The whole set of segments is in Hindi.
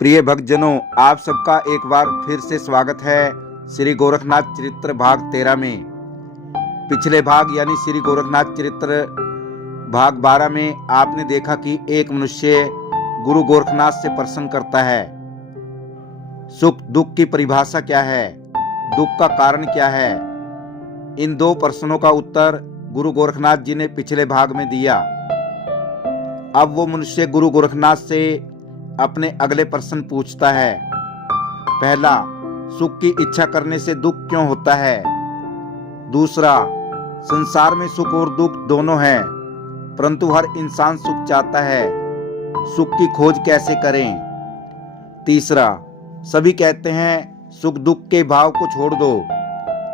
प्रिय भक्तजनों, आप सबका एक बार फिर से स्वागत है श्री गोरखनाथ चरित्र भाग 13 में। पिछले भाग यानी श्री गोरखनाथ चरित्र भाग 12 में आपने देखा कि एक मनुष्य गुरु गोरखनाथ से प्रश्न करता है, सुख दुख की परिभाषा क्या है, दुख का कारण क्या है। इन दो प्रश्नों का उत्तर गुरु गोरखनाथ जी ने पिछले भाग में दिया। अब वो मनुष्य गुरु गोरखनाथ से अपने अगले प्रश्न पूछता है। पहला, सुख की इच्छा करने से दुख क्यों होता है। दूसरा, संसार में सुख और दुख दोनों हैं, परंतु हर इंसान सुख चाहता है, सुख की खोज कैसे करें। तीसरा, सभी कहते हैं सुख दुख के भाव को छोड़ दो।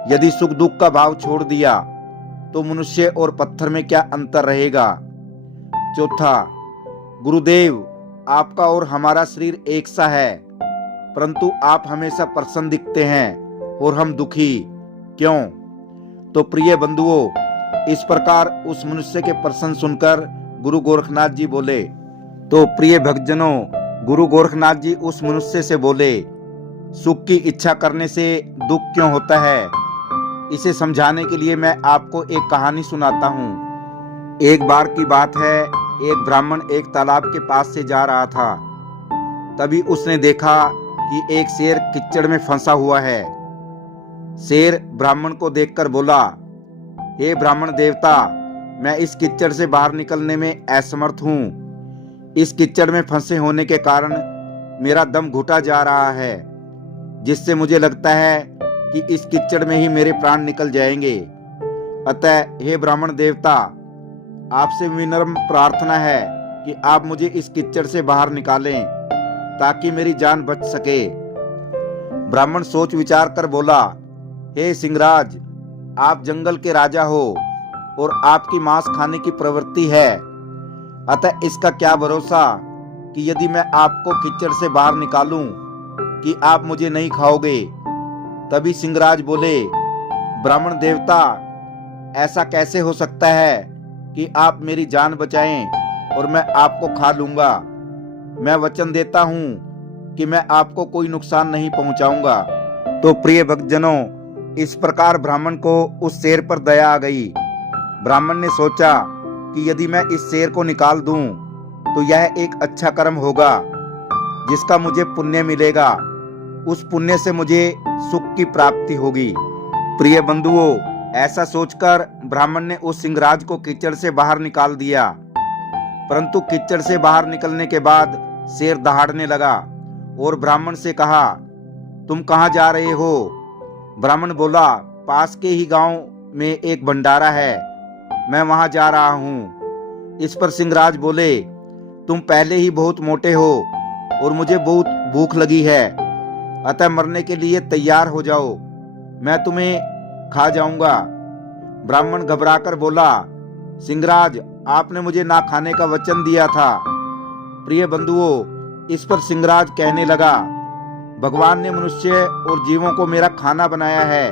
यदि सुख दुख का भाव छोड़ दिया तो मनुष्य और पत्थर में क्या अंतर रहेगा। चौथा, गुरुदेव, आपका और हमारा शरीर एक सा है, परंतु आप हमेशा प्रसन्न दिखते हैं और हम दुखी क्यों। तो प्रिय बंधुओं, इस प्रकार उस मनुष्य के प्रश्न सुनकर गुरु गोरखनाथ जी बोले। तो प्रिय भक्तजनों, गुरु गोरखनाथ जी उस मनुष्य से बोले, सुख की इच्छा करने से दुख क्यों होता है। इसे समझाने के लिए मैं आपको एक कहानी सुनाता हूँ। एक बार की बात है, एक ब्राह्मण एक तालाब के पास से जा रहा था। तभी उसने देखा कि एक शेर कीचड़ में फंसा हुआ है। शेर ब्राह्मण को देखकर बोला, हे ब्राह्मण देवता, मैं इस कीचड़ से बाहर निकलने में असमर्थ हूँ। इस कीचड़ में फंसे होने के कारण मेरा दम घुटा जा रहा है, जिससे मुझे लगता है कि इस कीचड़ में ही मेरे प्राण निकल जाएंगे। अतः हे ब्राह्मण देवता, आपसे विनम्र प्रार्थना है कि आप मुझे इस कीचड़ से बाहर निकालें ताकि मेरी जान बच सके। ब्राह्मण सोच विचार कर बोला, हे सिंहराज, आप जंगल के राजा हो और आपकी मांस खाने की प्रवृत्ति है, अतः इसका क्या भरोसा कि यदि मैं आपको कीचड़ से बाहर निकालूं कि आप मुझे नहीं खाओगे। तभी सिंहराज बोले, ब्राह्मण देवता, ऐसा कैसे हो सकता है कि आप मेरी जान बचाएं और मैं आपको खा लूंगा। मैं वचन देता हूं कि मैं आपको कोई नुकसान नहीं पहुंचाऊंगा। तो प्रिय भक्तजनों, इस प्रकार ब्राह्मण को उस शेर पर दया आ गई। ब्राह्मण ने सोचा कि यदि मैं इस शेर को निकाल दूं तो यह एक अच्छा कर्म होगा जिसका मुझे पुण्य मिलेगा। उस पुण्य से मुझे सुख की प्राप्ति होगी। प्रिय बंधुओं, ऐसा सोचकर ब्राह्मण ने उस सिंहराज को कीचड़ से बाहर निकाल दिया। परंतु कीचड़ से बाहर निकलने के बाद शेर दहाड़ने लगा और ब्राह्मण से कहा, तुम कहाँ जा रहे हो। ब्राह्मण बोला, पास के ही गांव में एक भंडारा है, मैं वहां जा रहा हूँ। इस पर सिंहराज बोले, तुम पहले ही बहुत मोटे हो और मुझे बहुत भूख लगी है, अतः मरने के लिए तैयार हो जाओ, मैं तुम्हें खा जाऊंगा। ब्राह्मण घबराकर बोला, सिंहराज, आपने मुझे ना खाने का वचन दिया था। प्रिय बंधुओं, इस पर सिंहराज कहने लगा, भगवान ने मनुष्य और जीवों को मेरा खाना बनाया है,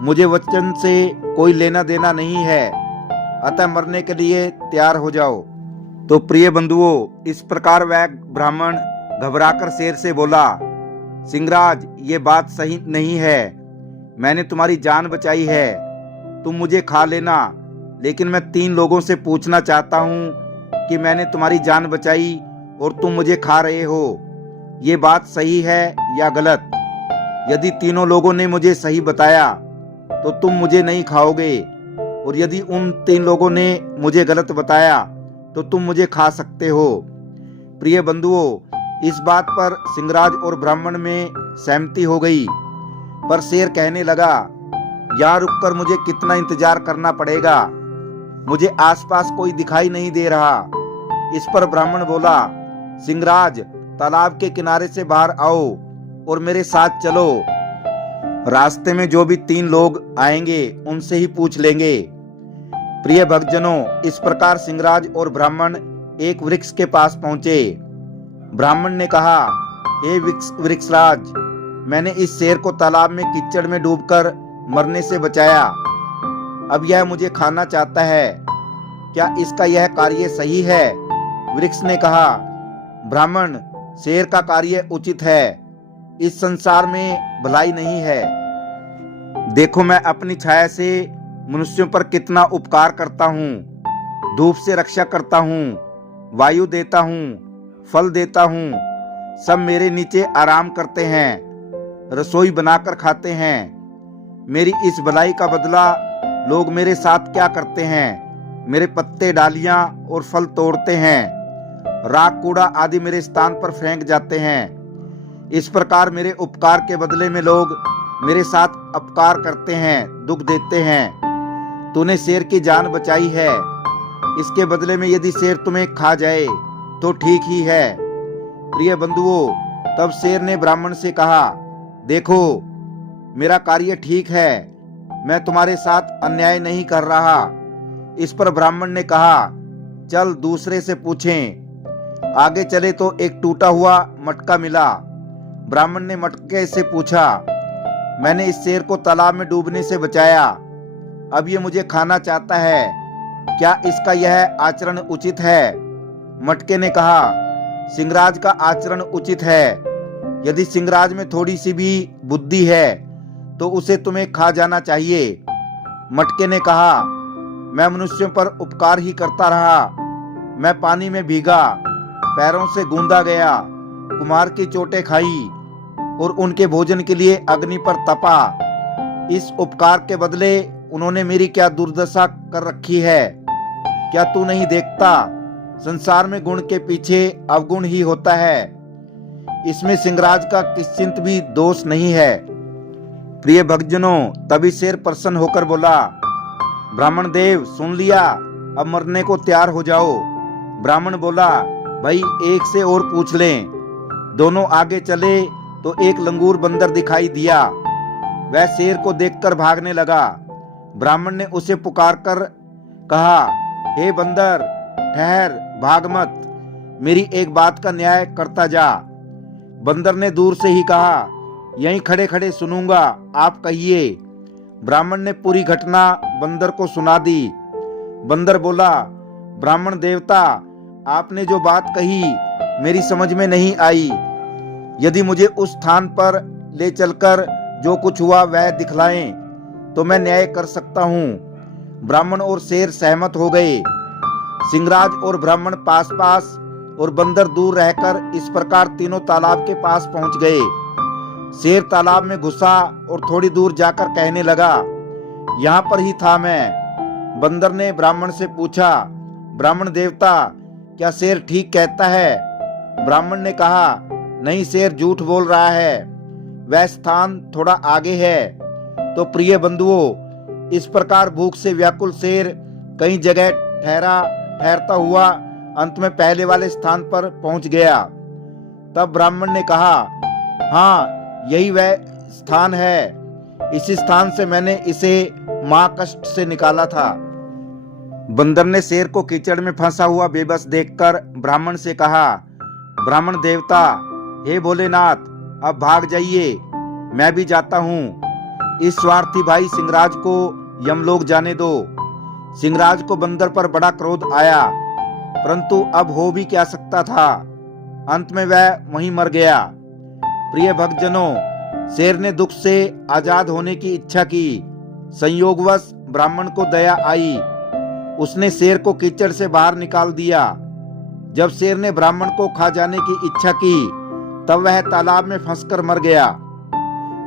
मुझे वचन से कोई लेना देना नहीं है, अतः मरने के लिए तैयार हो जाओ। तो प्रिय बंधुओं, इस प्रकार वह ब्राह्मण घबराकर शेर से बोला, सिंहराज, ये बात सही नहीं है, मैंने तुम्हारी जान बचाई है, तुम मुझे खा लेना, लेकिन मैं 3 लोगों से पूछना चाहता हूँ कि मैंने तुम्हारी जान बचाई और तुम मुझे खा रहे हो, ये बात सही है या गलत। यदि तीनों लोगों ने मुझे सही बताया तो तुम मुझे नहीं खाओगे, और यदि उन 3 लोगों ने मुझे गलत बताया तो तुम मुझे खा सकते हो। प्रिय बंधुओं, इस बात पर सिंहराज और ब्राह्मण में सहमति हो गई। पर शेर कहने लगा, यहाँ रुककर मुझे कितना इंतजार करना पड़ेगा, मुझे आसपास कोई दिखाई नहीं दे रहा। इस पर ब्राह्मण बोला, सिंहराज, तालाब के किनारे से बाहर आओ और मेरे साथ चलो, रास्ते में जो भी 3 लोग आएंगे उनसे ही पूछ लेंगे। प्रिय भक्तजनों, इस प्रकार सिंहराज और ब्राह्मण एक वृक्ष के पास पहुंचे। ब्राह्मण ने कहा, हे वृक्षराज, मैंने इस शेर को तालाब में कीचड़ में डूबकर मरने से बचाया, अब यह मुझे खाना चाहता है, क्या इसका यह कार्य सही है। वृक्ष ने कहा, ब्राह्मण, शेर का कार्य उचित है। इस संसार में भलाई नहीं है। देखो मैं अपनी छाया से मनुष्यों पर कितना उपकार करता हूँ। धूप से रक्षा करता हूँ, वायु देता हूँ, फल देता हूँ। सब मेरे नीचे आराम करते हैं, रसोई बनाकर खाते हैं। मेरी इस भलाई का बदला लोग मेरे साथ क्या करते हैं? मेरे पत्ते, डालियां और फल तोड़ते हैं। राख, कूड़ा आदि मेरे स्थान पर फेंक जाते हैं। इस प्रकार मेरे उपकार के बदले में लोग मेरे साथ अपकार करते हैं, दुख देते हैं। तूने शेर की जान बचाई है, इसके बदले में यदि शेर तुम्हें खा जाए तो ठीक ही है। प्रिय बंधुओं, तब शेर ने ब्राह्मण से कहा, देखो मेरा कार्य ठीक है, मैं तुम्हारे साथ अन्याय नहीं कर रहा। इस पर ब्राह्मण ने कहा, चल दूसरे से पूछें। आगे चले तो एक टूटा हुआ मटका मिला। ब्राह्मण ने मटके से पूछा, मैंने इस शेर को तालाब में डूबने से बचाया, अब ये मुझे खाना चाहता है, क्या इसका यह आचरण उचित है? मटके ने कहा, सिंहराज का आचरण उचित है। यदि सिंहराज में थोड़ी सी भी बुद्धि है तो उसे तुम्हें खा जाना चाहिए। मटके ने कहा, मैं मनुष्यों पर उपकार ही करता रहा। मैं पानी में भीगा, पैरों से गूंदा गया, कुम्हार की चोटें खाई और उनके भोजन के लिए अग्नि पर तपा। इस उपकार के बदले उन्होंने मेरी क्या दुर्दशा कर रखी है? क्या तू नहीं देखता, संसार में गुण के पीछे अवगुण ही होता है। इसमें सिंहराज का किंचित भी दोष नहीं है। प्रिय भक्तजनों, तभी शेर प्रसन्न होकर बोला, ब्राह्मण देव सुन लिया, अब मरने को तैयार हो जाओ। ब्राह्मण बोला, भाई एक से और पूछ लें। दोनों आगे चले तो एक लंगूर बंदर दिखाई दिया। वह शेर को देखकर भागने लगा। ब्राह्मण ने उसे पुकारकर कहा, हे बंदर ठहर, भाग मत, मेरी एक बात का न्याय करता जा। बंदर ने दूर से ही कहा, यहीं खड़े खड़े सुनूंगा, आप कहिए। ब्राह्मण ने पूरी घटना बंदर को सुना दी। बंदर बोला, ब्राह्मण देवता, आपने जो बात कही मेरी समझ में नहीं आई। यदि मुझे उस स्थान पर ले चलकर जो कुछ हुआ वह दिखलाएं तो मैं न्याय कर सकता हूँ। ब्राह्मण और शेर सहमत हो गए। सिंहराज और ब्राह्मण पास पास और बंदर दूर रहकर इस प्रकार तीनों तालाब के पास पहुंच गए। शेर तालाब में घुसा और थोड़ी दूर जाकर कहने लगा, यहाँ पर ही था मैं। बंदर ने ब्राह्मण से पूछा, ब्राह्मण देवता, क्या शेर ठीक कहता है? ब्राह्मण ने कहा, नहीं, शेर झूठ बोल रहा है, वह स्थान थोड़ा आगे है। तो प्रिय बंधुओं, इस प्रकार भूख से व्याकुल शेर कई जगह ठहरता हुआ अंत में पहले वाले स्थान पर पहुंच गया। तब ब्राह्मण ने कहा, हाँ यही वह स्थान है, इसी स्थान से मैंने इसे महाकष्ट से निकाला था। बंदर ने शेर को कीचड़ में फंसा हुआ बेबस देखकर ब्राह्मण से कहा, ब्राह्मण देवता, हे भोलेनाथ, अब भाग जाइए, मैं भी जाता हूँ। इस स्वार्थी भाई सिंहराज को यमलोक जाने दो। सिंहराज को बंदर पर बड़ा क्रोध आया, परंतु अब हो भी क्या सकता था। अंत में वह वहीं मर गया। प्रिय भक्तजनों, शेर ने दुख से आजाद होने की इच्छा की। संयोगवश ब्राह्मण को दया आई, उसने शेर को कीचड़ से बाहर निकाल दिया। जब शेर ने ब्राह्मण को खा जाने की इच्छा की तब वह तालाब में फंसकर मर गया।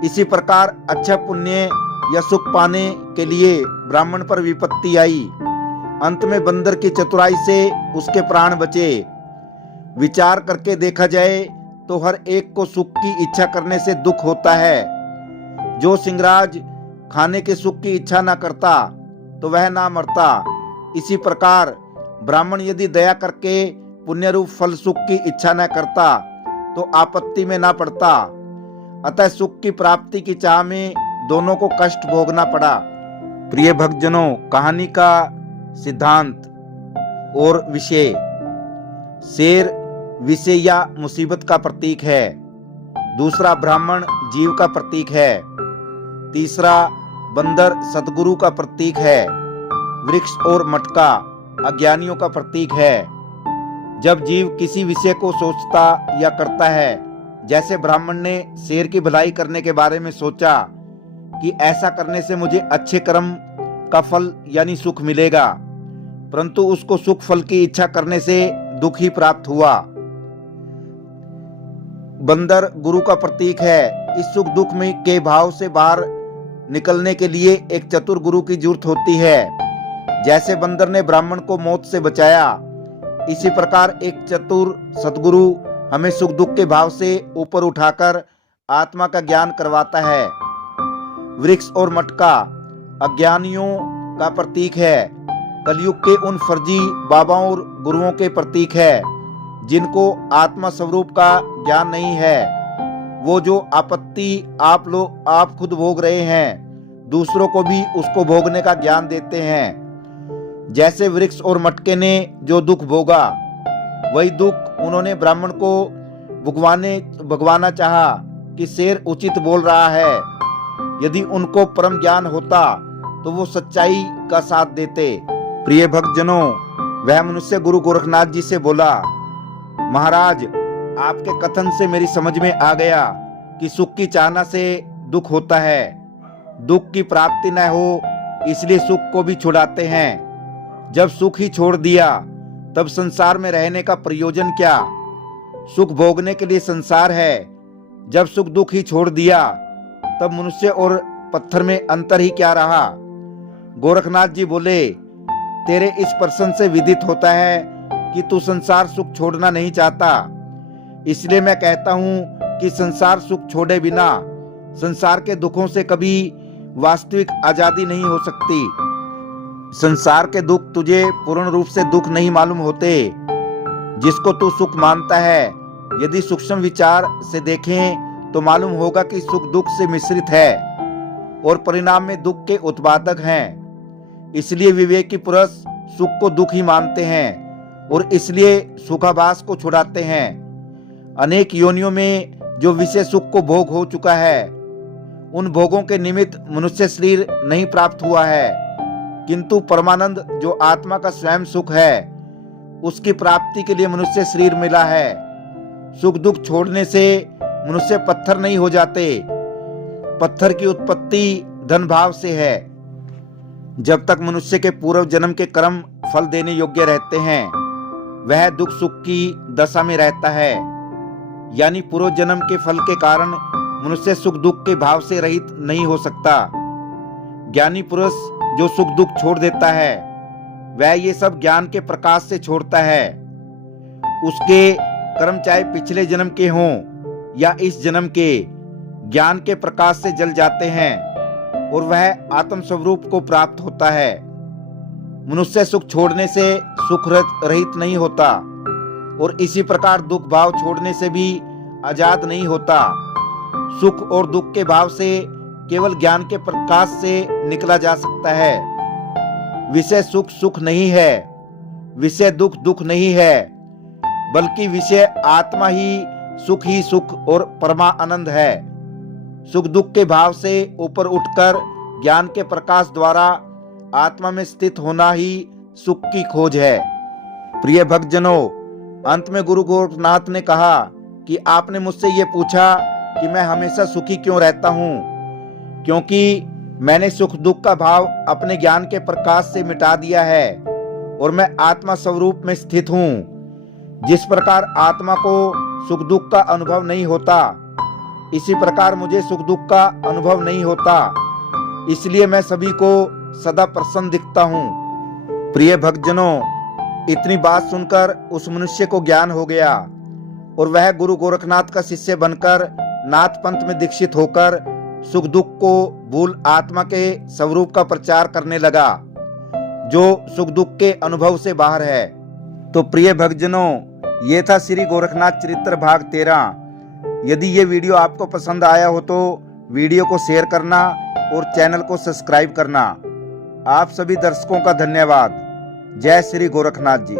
इसी प्रकार अच्छा पुण्य या सुख पाने के लिए ब्राह्मण पर विपत्ति आई। अंत में बंदर की चतुराई से उसके प्राण बचे। विचार करके देखा जाए तो हर एक को सुख की इच्छा करने से दुख होता है। जो सिंहराज खाने के सुख की इच्छा ना करता तो वह ना मरता। इसी प्रकार ब्राह्मण यदि दया करके पुण्य रूप फल सुख की इच्छा न करता तो आपत्ति में ना पड़ता। अतः सुख की प्राप्ति की चाह में दोनों को कष्ट भोगना पड़ा। प्रिय भक्तजनों, कहानी का सिद्धांत और विषय। शेर विषय या मुसीबत का प्रतीक है। दूसरा, ब्राह्मण जीव का प्रतीक है। तीसरा, बंदर सद्गुरु का प्रतीक है। वृक्ष और मटका अज्ञानियों का प्रतीक है। जब जीव किसी विषय को सोचता या करता है, जैसे ब्राह्मण ने शेर की भलाई करने के बारे में सोचा कि ऐसा करने से मुझे अच्छे कर्म का फल यानी सुख मिलेगा, परंतु उसको सुख फल की इच्छा करने से दुख ही प्राप्त हुआ। बंदर गुरु का प्रतीक है। इस सुख दुख में के भाव से बाहर निकलने के लिए एक चतुर गुरु की जरूरत होती है। जैसे बंदर ने ब्राह्मण को मौत से बचाया, इसी प्रकार एक चतुर सद्गुरु हमें सुख दुख के भाव से ऊपर उठाकर आत्मा का ज्ञान करवाता है। वृक्ष और मटका अज्ञानियों का प्रतीक है। कलयुग के उन फर्जी बाबाओं और गुरुओं के प्रतीक है जिनको आत्मा स्वरूप का ज्ञान नहीं है। वो जो आपत्ति आप खुद भोग रहे हैं, दूसरों को भी उसको भोगने का ज्ञान देते हैं। जैसे वृक्ष और मटके ने जो दुख भोगा, वही दुख उन्होंने ब्राह्मण को भगवाना चाहा कि शेर उचित बोल रहा है। यदि उनको परम ज्ञान होता तो वो सच्चाई का साथ देते। प्रिय भक्तजनों, वह मनुष्य गुरु गोरखनाथ जी से बोला, महाराज, आपके कथन से मेरी समझ में आ गया कि सुख की चाहना से दुख होता है। दुख की प्राप्ति न हो इसलिए सुख को भी छुड़ाते हैं। जब सुख ही छोड़ दिया तब संसार में रहने का प्रयोजन क्या? सुख भोगने के लिए संसार है। जब सुख दुख ही छोड़ दिया तब मनुष्य और पत्थर में अंतर ही क्या रहा? गोरखनाथ जी बोले, तेरे इस प्रश्न से विदित होता है कि तू संसार सुख छोड़ना नहीं चाहता। इसलिए मैं कहता हूं कि संसार सुख छोड़े बिना संसार के दुखों से कभी वास्तविक आजादी नहीं हो सकती। संसार के दुख तुझे पूर्ण रूप से दुख नहीं मालूम होते, जिसको तू सुख मानता है। यदि सूक्ष्म विचार से देखें तो मालूम होगा कि सुख दुख से मिश्रित है और परिणाम में दुख के उत्पादक हैं। इसलिए विवेकी पुरुष सुख को दुख ही मानते हैं और इसलिए सुखाभास को छुड़ाते हैं। अनेक योनियों में जो विषय सुख को भोग हो चुका है, उन भोगों के निमित्त मनुष्य शरीर नहीं प्राप्त हुआ है, किंतु परमानंद जो आत्मा का स्वयं सुख है, उसकी प्राप्ति के लिए मनुष्य शरीर मिला है। सुख दुख छोड़ने से मनुष्य पत्थर नहीं हो जाते। पत्थर की उत्पत्ति धन भाव से है। जब तक मनुष्य के पूर्व जन्म के कर्म फल देने योग्य रहते हैं, वह दुख सुख की दशा में रहता है। यानी पूर्व जन्म के फल के कारण मनुष्य सुख दुख के भाव से रहित नहीं हो सकता। ज्ञानी पुरुष जो सुख दुख छोड़ देता है, वह ये सब ज्ञान के प्रकाश से छोड़ता है। उसके कर्म चाहे पिछले जन्म के हों या इस जन्म के, ज्ञान के प्रकाश से जल जाते हैं और वह आत्म स्वरूप को प्राप्त होता है। मनुष्य सुख छोड़ने से सुख रहित नहीं होता और इसी प्रकार दुख भाव छोड़ने से भी आजाद नहीं होता। सुख और दुख के भाव से केवल ज्ञान के प्रकाश से निकला जा सकता है। विषय सुख सुख नहीं है, विषय दुख दुख नहीं है, बल्कि विषय आत्मा ही सुख और परमानंद है। सुख दुख के भाव से ऊपर उठकर ज्ञान के प्रकाश द्वारा आत्मा में स्थित होना ही सुख की खोज है। प्रिय भक्तजनों, अंत में गुरु गोरखनाथ ने कहा कि आपने मुझसे ये पूछा कि मैं हमेशा सुखी क्यों रहता हूँ, क्योंकि मैंने सुख दुख का भाव अपने ज्ञान के प्रकाश से मिटा दिया है और मैं आत्मा स्वरूप में स्थित हूँ। जिस प्रकार आत्मा को सुख दुख का अनुभव नहीं होता, इसी प्रकार मुझे सुख दुख का अनुभव नहीं होता। इसलिए मैं सभी को सदा प्रसन्न दिखता हूँ। प्रिय भक्तजनों, इतनी बात सुनकर उस मनुष्य को ज्ञान हो गया और वह गुरु गोरखनाथ का शिष्य बनकर नाथ पंथ में दीक्षित होकर सुख दुख को भूल आत्मा के स्वरूप का प्रचार करने लगा, जो सुख दुख के अनुभव से बाहर है। तो प्रिय भक्तजनों, ये था श्री गोरखनाथ चरित्र भाग 13। यदि ये वीडियो आपको पसंद आया हो तो वीडियो को शेयर करना और चैनल को सब्सक्राइब करना। आप सभी दर्शकों का धन्यवाद। जय श्री गोरखनाथ जी।